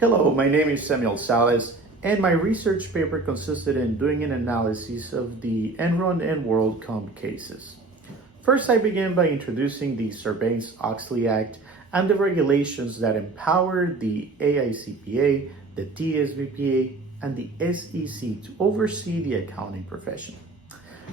Hello, my name is Samuel Salas, and my research paper consisted in doing an analysis of the Enron and WorldCom cases. First, I began by introducing the Sarbanes-Oxley Act and the regulations that empower the AICPA, the TSVPA, and the SEC to oversee the accounting profession.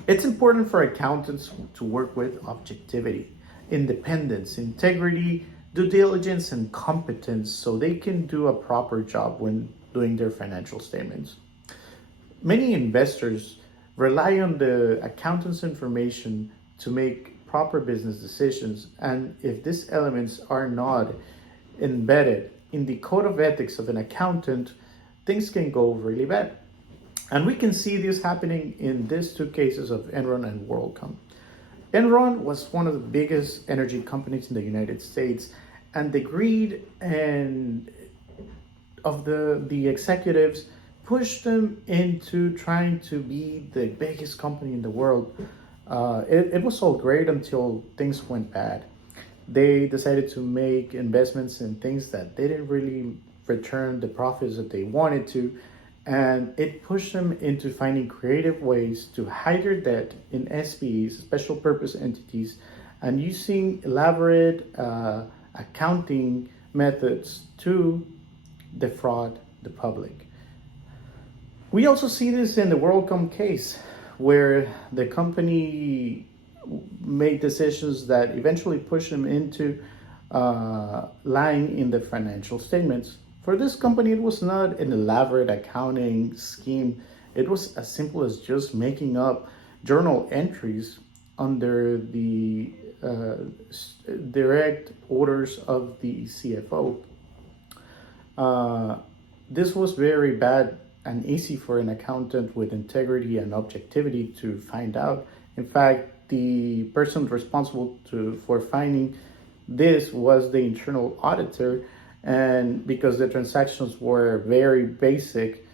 It's important for accountants to work with objectivity, independence, integrity, due diligence, and competence so they can do a proper job when doing their financial statements. Many investors rely on the accountant's information to make proper business decisions, and if these elements are not embedded in the code of ethics of an accountant, things can go really bad. And we can see this happening in these two cases of Enron and WorldCom. Enron was one of the biggest energy companies in the United States, and the greed and of the executives pushed them into trying to be the biggest company in the world. It was all great until things went bad. They decided to make investments in things that didn't really return the profits that they wanted to, and it pushed them into finding creative ways to hide their debt in SPEs, special purpose entities, and using elaborate accounting methods to defraud the public. We also see this in the WorldCom case, where the company made decisions that eventually pushed them into lying in the financial statements. For this company, it was not an elaborate accounting scheme. It was as simple as just making up journal entries under the direct orders of the CFO. This was very bad and easy for an accountant with integrity and objectivity to find out. In fact, the person responsible for finding this was the internal auditor, and because the transactions were very basic,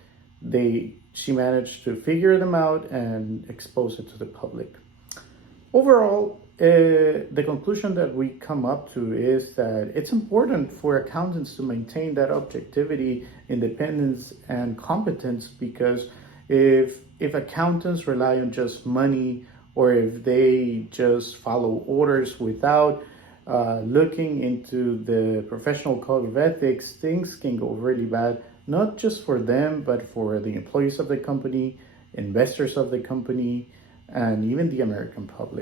she managed to figure them out and expose it to the public. Overall, the conclusion that we come up to is that it's important for accountants to maintain that objectivity, independence, and competence, because if accountants rely on just money, or if they just follow orders without looking into the professional code of ethics, things can go really bad, not just for them, but for the employees of the company, investors of the company, and even the American public.